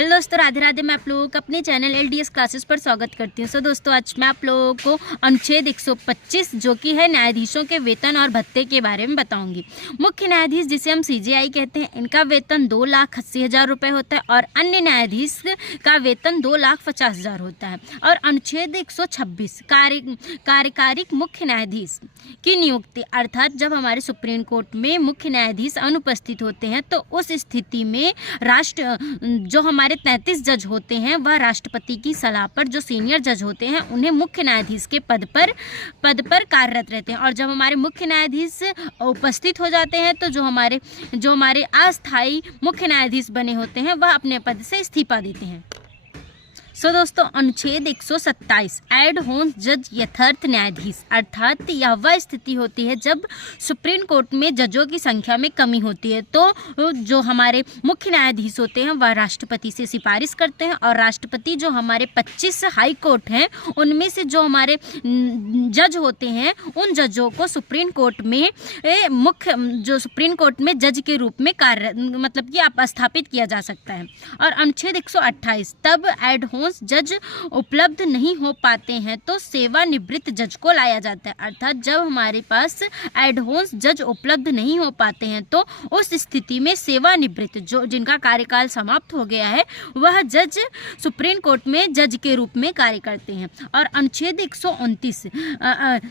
Hello दोस्तों, राधे राधे। मैं आप लोगों को अपने चैनल LDS क्लासेस पर स्वागत करती हूँ। दोस्तों, आज मैं आप लोगों को अनुच्छेद 125 जो कि है न्यायाधीशों के वेतन और भत्ते के बारे में बताऊंगी। मुख्य न्यायाधीश जिसे हम CJI कहते हैं, इनका वेतन 2,80,000 रुपये होता है और अन्य न्यायाधीश का वेतन 2,50,000 होता है। और अनुच्छेद 126 कार्यकारी मुख्य न्यायाधीश की नियुक्ति, अर्थात जब हमारे सुप्रीम कोर्ट में मुख्य न्यायाधीश अनुपस्थित होते हैं तो उस स्थिति में जो हमारे 33 जज होते हैं वह राष्ट्रपति की सलाह पर जो सीनियर जज होते हैं उन्हें मुख्य न्यायाधीश के पद पर कार्यरत रहते हैं। और जब हमारे मुख्य न्यायाधीश उपस्थित हो जाते हैं तो जो हमारे अस्थायी मुख्य न्यायाधीश बने होते हैं वह अपने पद से इस्तीफा देते हैं। दोस्तों, अनुच्छेद 127 एड होम जज यथार्थ न्यायाधीश, अर्थात यह वह स्थिति होती है जब सुप्रीम कोर्ट में जजों की संख्या में कमी होती है तो जो हमारे मुख्य न्यायाधीश होते हैं वह राष्ट्रपति से सिफारिश करते हैं और राष्ट्रपति जो हमारे 25 हाई कोर्ट हैं उनमें से जो हमारे जज होते हैं उन जजों को सुप्रीम कोर्ट में जज के रूप में मतलब कि स्थापित किया जा सकता है। और अनुच्छेद 128 तब एड होम जज उपलब्ध नहीं हो पाते हैं तो सेवानिवृत्त जज को लाया जाता है, अर्थात जब हमारे पास एडहोन्स जज उपलब्ध नहीं हो पाते हैं तो उस स्थिति में सेवानिवृत्त जो जिनका कार्यकाल समाप्त हो गया है वह जज सुप्रीम कोर्ट में जज के रूप में कार्य करते हैं। और अनुच्छेद 129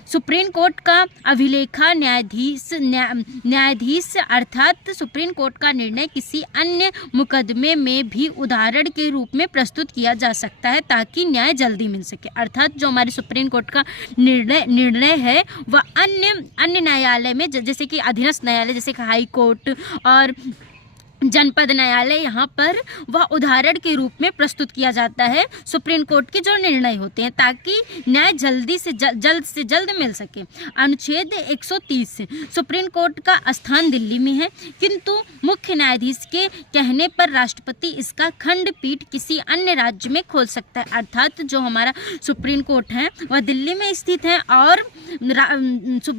सुप्रीम कोर्ट का अभिलेखा न्यायाधीश अर्थात सुप्रीम कोर्ट का निर्णय किसी अन्य मुकदमे में भी उदाहरण के रूप में प्रस्तुत किया जा सकता है ताकि न्याय जल्दी मिल सके, अर्थात जो हमारे सुप्रीम कोर्ट का निर्णय है वह अन्य न्यायालय में जैसे कि अधीनस्थ न्यायालय जैसे कि हाई कोर्ट और जनपद न्यायालय यहाँ पर वह उदाहरण के रूप में प्रस्तुत किया जाता है सुप्रीम कोर्ट के जो निर्णय होते हैं ताकि न्याय जल्द से जल्द मिल सके। अनुच्छेद 130 सुप्रीम कोर्ट का स्थान दिल्ली में है किंतु मुख्य न्यायाधीश के कहने पर राष्ट्रपति इसका खंडपीठ किसी अन्य राज्य में खोल सकता है, अर्थात जो हमारा सुप्रीम कोर्ट है वह दिल्ली में स्थित है और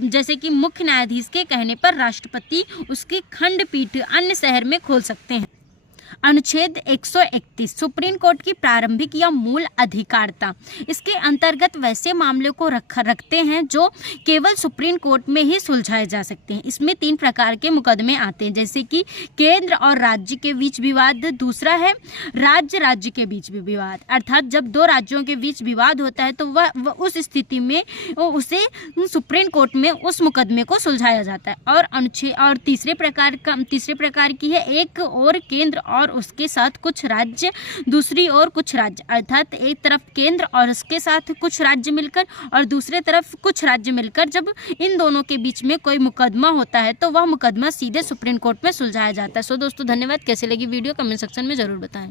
जैसे कि मुख्य न्यायाधीश के कहने पर राष्ट्रपति उसकी खंडपीठ अन्य शहर में खोल सकते हैं। अनुच्छेद 131 सुप्रीम कोर्ट की प्रारंभिक या मूल अधिकारता, इसके अंतर्गत वैसे मामले को रखते हैं जो केवल सुप्रीम कोर्ट में ही सुलझाए जा सकते हैं। इसमें 3 प्रकार के मुकदमे आते हैं, जैसे कि केंद्र और राज्य के बीच विवाद, दूसरा है राज्य के बीच विवाद, अर्थात जब 2 राज्यों के बीच विवाद होता है तो वह उस स्थिति में उसे सुप्रीम कोर्ट में उस मुकदमे को सुलझाया जाता है। और तीसरे प्रकार की है एक और केंद्र और उसके साथ कुछ राज्य, दूसरी ओर कुछ राज्य, अर्थात एक तरफ केंद्र और उसके साथ कुछ राज्य मिलकर और दूसरे तरफ कुछ राज्य मिलकर जब इन दोनों के बीच में कोई मुकदमा होता है तो वह मुकदमा सीधे सुप्रीम कोर्ट में सुलझाया जाता है। दोस्तों, धन्यवाद। कैसे लगी वीडियो कमेंट सेक्शन में जरूर बताएं।